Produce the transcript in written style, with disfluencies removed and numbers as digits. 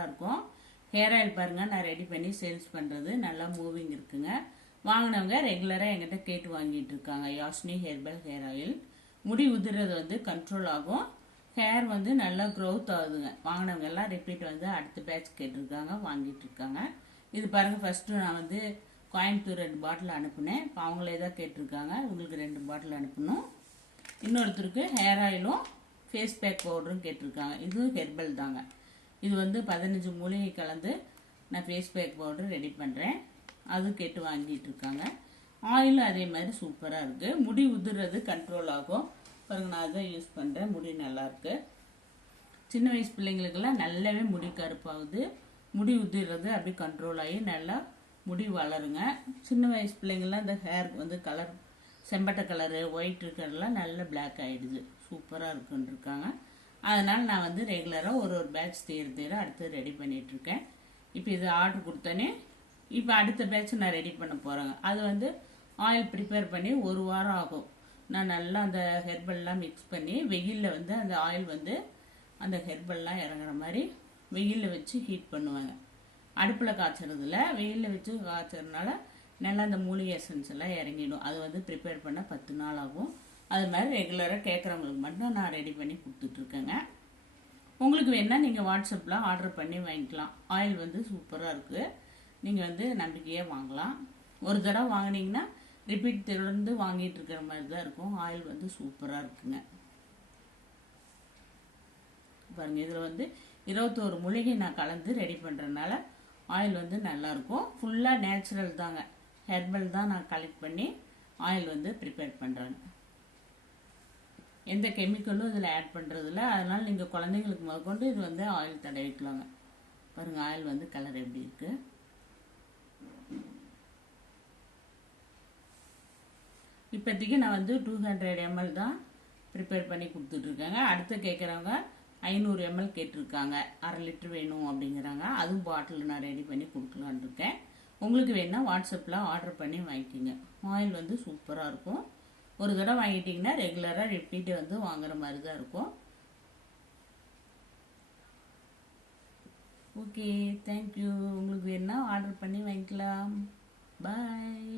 இருக்கும். Hair oil பாருங்க, நான் ரெடி பண்ணி சேல்ஸ் பண்றது நல்லா மூவிங் இருக்குங்க. வாங்கினவங்க ரெகுலரா என்கிட்ட கேட்டு வாங்கிட்டு இருக்காங்க. யாஸ்னி ஹெர்பல் ஹேர் ஆயில் முடி உதிர்றது வந்து கண்ட்ரோல் ஆகும். ஹேர் வந்து நல்லா க்ரோத் ஆகுதுங்க. வாங்கினவங்க எல்லாம் ரிப்பீட் வந்து அடுத்த பேட்ச் கேட்டிருக்காங்க, வாங்கிட்டு இருக்காங்க. இது பாருங்க, ஃபர்ஸ்ட் நான் வந்து கோயம்புத்தூர் 2 பாட்டில் அனுப்புனேன். இப்போ அவங்களே தான் கேட்டிருக்காங்க, உங்களுக்கு 2 பாட்டில் அனுப்பணும். இன்னொருத்தருக்கு ஹேர் ஆயிலும் ஃபேஸ் பேக் பவுடரும் கேட்டிருக்காங்க. இதுவும் ஹெர்பல் தாங்க. இது வந்து 15 மூலிகை கலந்து நான் ஃபேஸ் பேக் பவுடர் ரெடி பண்ணுறேன். அது கேட்டு வாங்கிட்டு இருக்காங்க. ஆயிலும் அதே மாதிரி சூப்பராக இருக்குது. முடி உதிர்றது கண்ட்ரோல் ஆகும். பாருங்க, நான் அதான் யூஸ் பண்ணுறேன். முடி நல்லாயிருக்கு. சின்ன வயசு பிள்ளைங்களுக்கெல்லாம் நல்லாவே முடி கருப்பாகுது. முடி உதிர்றது அப்படி கண்ட்ரோல் ஆகி நல்லா முடி வளருங்க. சின்ன வயசு பிள்ளைங்கள்லாம் இந்த ஹேர் வந்து கலர் செம்பட்டை கலரு ஒயிட் இருக்கிறதெல்லாம் நல்லா பிளாக் ஆகிடுது. சூப்பராக இருக்குன்னு இருக்காங்க. அதனால் நான் வந்து ரெகுலராக ஒரு பேட்ச் தேர அடுத்து ரெடி பண்ணிகிட்ருக்கேன். இப்போ இது ஆர்டர் கொடுத்தோன்னே இப்போ அடுத்த பேட்ச் நான் ரெடி பண்ண போகிறேங்க. அது வந்து ஆயில் ப்ரிப்பேர் பண்ணி 1 வாரம் ஆகும். நான் நல்லா அந்த ஹெர்பல்லாம் மிக்ஸ் பண்ணி வெயிலில் வந்து அந்த ஆயில் வந்து அந்த ஹெர்பல்லாம் இறங்குற மாதிரி வெயிலில் வச்சு ஹீட் பண்ணுவாங்க. அடுப்பில் காய்ச்சறதுல வெயிலில் வச்சு காய்ச்சறதுனால நல்லா அந்த மூலிகை எசன்ஸ் எல்லாம் இறங்கிடும். அது வந்து ப்ரிப்பேர் பண்ண 10 நாள் ஆகும். அது மாதிரி ரெகுலராக கேட்குறவங்களுக்கு மட்டும் நான் ரெடி பண்ணி கொடுத்துட்ருக்கேங்க. உங்களுக்கு வேணால் நீங்கள் வாட்ஸ்அப்பில் ஆர்டர் பண்ணி வாங்கிக்கலாம். ஆயில் வந்து சூப்பராக இருக்குது. நீங்கள் வந்து நம்பிக்கையாக வாங்கலாம். ஒரு தடவை வாங்கினீங்கன்னா ரிப்பீட் தொடர்ந்து வாங்கிட்டு இருக்கிற மாதிரி தான் இருக்கும். ஆயில் வந்து சூப்பராக இருக்குங்க. பாருங்கள், இதில் வந்து 21 மூலிகை நான் கலந்து ரெடி பண்ணுறதுனால ஆயில் வந்து நல்லாயிருக்கும். ஃபுல்லாக நேச்சுரல் தாங்க. ஹெர்பல் தான் நான் கலெக்ட் பண்ணி ஆயில் வந்து ப்ரிப்பேர் பண்ணுறேன். எந்த கெமிக்கலும் இதில் ஆட் பண்ணுறதில்ல. அதனால் நீங்கள் குழந்தைங்களுக்கு முதற்கொண்டு இது வந்து ஆயில் தடவிக்கலாங்க. பாருங்கள், ஆயில் வந்து கலர் எப்படி இருக்குது. இப்போதைக்கு நான் வந்து 200 ml தான் ப்ரிப்பேர் பண்ணி கொடுத்துட்ருக்கேங்க. அடுத்து கேட்குறவங்க 500 ml கேட்டிருக்காங்க. 1/2 லிட்டர் வேணும் அப்படிங்கிறாங்க. அதுவும் பாட்டில் நான் ரெடி பண்ணி கொடுக்கலான்னு இருக்கேன். உங்களுக்கு வேணால் வாட்ஸ்அப்பில் ஆர்டர் பண்ணி வாங்கிக்கிங்க. ஆயில் வந்து சூப்பராக இருக்கும். ஒரு தடவை வாங்கிட்டீங்கன்னா ரெகுலராக ரிப்பீட் வந்து வாங்குற மாதிரி தான் இருக்கும். Okay, thank you. உங்களுக்கு வேணால் ஆர்டர் பண்ணி வாங்கிக்கலாம். பாய்.